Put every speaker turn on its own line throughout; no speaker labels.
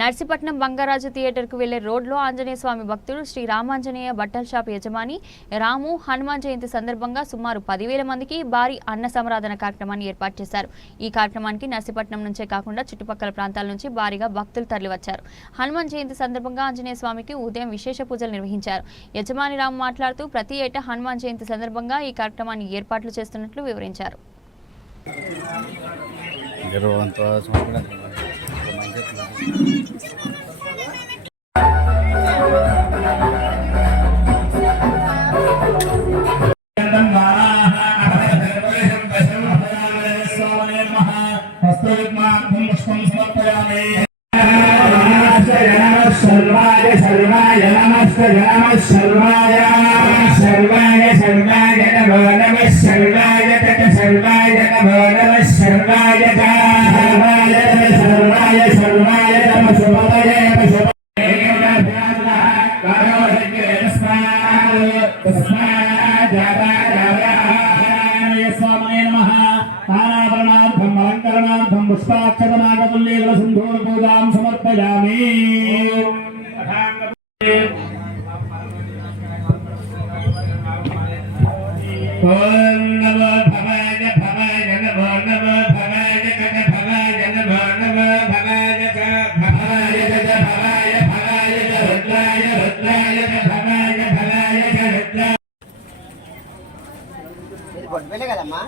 నర్సీపట్నం బంగారాజు థియేటర్కు వెళ్ళే రోడ్లో ఆంజనేయ స్వామి భక్తుడు శ్రీ రామాంజనేయ బట్టల షాప్ యజమాని రాము హనుమాన్ జయంతి సందర్భంగా సుమారు పదివేల మందికి భారీ అన్న సమరాధన కార్యక్రమాన్ని ఏర్పాటు చేశారు. ఈ కార్యక్రమానికి నర్సీపట్నం నుంచే కాకుండా చుట్టుపక్కల ప్రాంతాల నుంచి భారీగా భక్తులు తరలివచ్చారు. హనుమాన్ జయంతి సందర్భంగా ఆంజనేయ స్వామికి ఉదయం విశేష పూజలు నిర్వహించారు. యజమాని రాము మాట్లాడుతూ ప్రతి ఏటా హనుమాన్ జయంతి సందర్భంగా ఈ కార్యక్రమాన్ని ఏర్పాట్లు చేస్తున్నట్లు వివరించారు.
सर्वाय सर्वाय नमः नमः सर्वाय सर्वाय सर्वाय పుష్పాక్షతనాగతుల్లీల సింధూర పూజాం సమర్పయామి ఓం నమో భవాయ భవాయ నమో నమో భవాయ గజ భవాయ నమో నమో భవాయ గ భవాయ భవాయ భవాయ రుద్రాయ రుద్రాయ భవాయ భవాయ రుద్రాయ
కదమ్మా.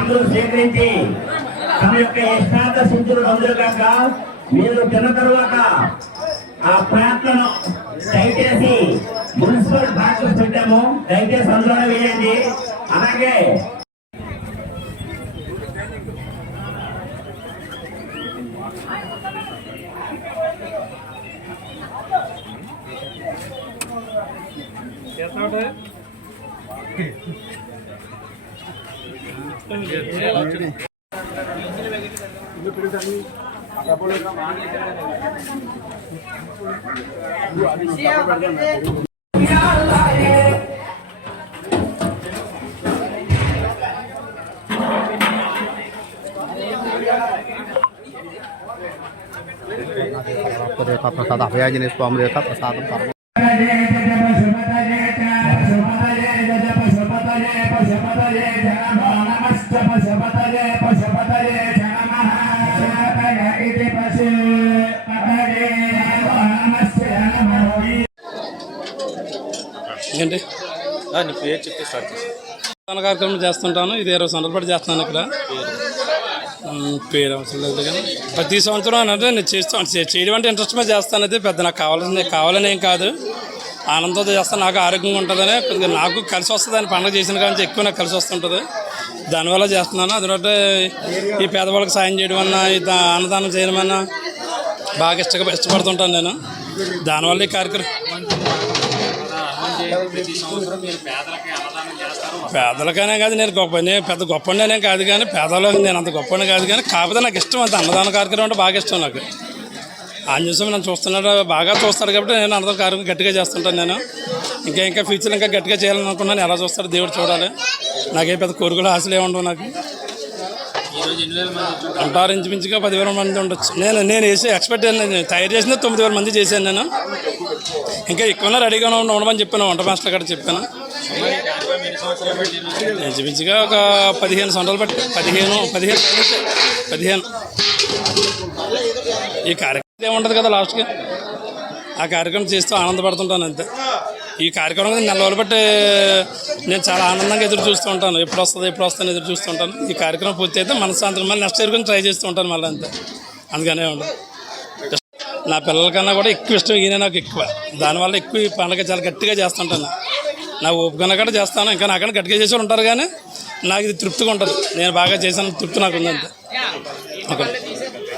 అందరూ సేకరించి తమ యొక్క అందరూ కాక మీరు తిన్న తరువాత ఆ ప్లాట్లను దయచేసి మున్సిపల్ బాక్సెస్ పెట్టాము. దయచేసి అందులోనే వేయండి. అలాగే
ini jenis pemerintah persatuan
ఏంటి? నీ పేరు చెప్తే స్టార్ట్ చేసి కార్యక్రమం చేస్తుంటాను. ఇది ఇరవై సంవత్సరాలు పాటు చేస్తున్నాను ఇక్కడ. పేరు. అవసరం లేదు కానీ ప్రతి సంవత్సరం అంటే నేను చేస్తాను. చే- చేయడం అంటే ఇంట్రెస్ట్ మీద చేస్తాను. అయితే పెద్ద నాకు కావాలని కావాలని ఏం కాదు. ఆనందంతో చేస్తే నాకు ఆరోగ్యంగా ఉంటుందని నాకు కలిసి వస్తుంది అని పండుగ చేసిన కానీ ఎక్కువ నాకు కలిసి వస్తుంటుంది. దానివల్ల చేస్తున్నాను. అదొకటి ఈ పేదవాళ్ళకి సాయం చేయడం అన్నా ఈ అన్నదానం చేయడం అన్నా బాగా ఇష్టంగా ఇష్టపడుతుంటాను నేను. దానివల్ల ఈ కార్యక్రమం పేదలకనే కాదు నేను గొప్ప నేను పెద్ద గొప్పనే కాదు కానీ పేదలకు నేను అంత గొప్పని కాదు కానీ కాకపోతే నాకు ఇష్టం అంత అన్నదాన కార్యక్రమం అంటే బాగా ఇష్టం నాకు. ఆంజనేయ నన్ను చూస్తున్నాడు బాగా చూస్తాడు కాబట్టి నేను అందరూ కార్యక్రమం గట్టిగా చేస్తుంటాను నేను. ఇంకా ఇంకా ఫ్యూచర్ ఇంకా గట్టిగా చేయాలని అనుకున్నాను ఎలా చూస్తాడు దేవుడు చూడాలి. నాకే పెద్ద కోరికలు ఆశలే ఉండవు నాకు. అంటారు ఇంచుమించుగా పదివేల మంది ఉండొచ్చు. నేను నేను వేసి ఎక్స్పెక్ట్ నేను తయారు చేసిన తొమ్మిది వేల మంది చేశాను నేను. ఇంకా ఎక్కువనే రెడీగా ఉండమని చెప్పాను వంట మాస్టర్ గారు చెప్పాను. ఇంచుమించుగా ఒక పదిహేను సంవత్సరాలు పట్టి పదిహేను పదిహేను పదిహేను. ఈ కార్యక్రమం ఏముంటుంది కదా లాస్ట్కి ఆ కార్యక్రమం చేస్తూ ఆనందపడుతుంటాను అంతే. ఈ కార్యక్రమం నెల రోజులు బట్టి నేను చాలా ఆనందంగా ఎదురు చూస్తూ ఉంటాను. ఎప్పుడు వస్తుంది ఎప్పుడు వస్తుంది ఎదురు చూస్తూ ఉంటాను. ఈ కార్యక్రమం పూర్తి అయితే మనశ్శాంతిగా మళ్ళీ నెక్స్ట్ ఇయర్ ట్రై చేస్తూ ఉంటాను మళ్ళీ అంతే. అందుకనే ఉండదు నా పిల్లలకన్నా కూడా ఎక్కువ ఇష్టం ఈయన నాకు ఎక్కువ. దానివల్ల ఎక్కువ ఈ పండుగ చాలా గట్టిగా చేస్తుంటాను. నా ఓపికన్నా కూడా చేస్తాను. ఇంకా నాకన్నా గట్టిగా చేసే ఉంటారు కానీ నాకు ఇది తృప్తిగా ఉంటుంది. నేను బాగా చేశాను తృప్తి నాకు ఉందంతే. ఓకే.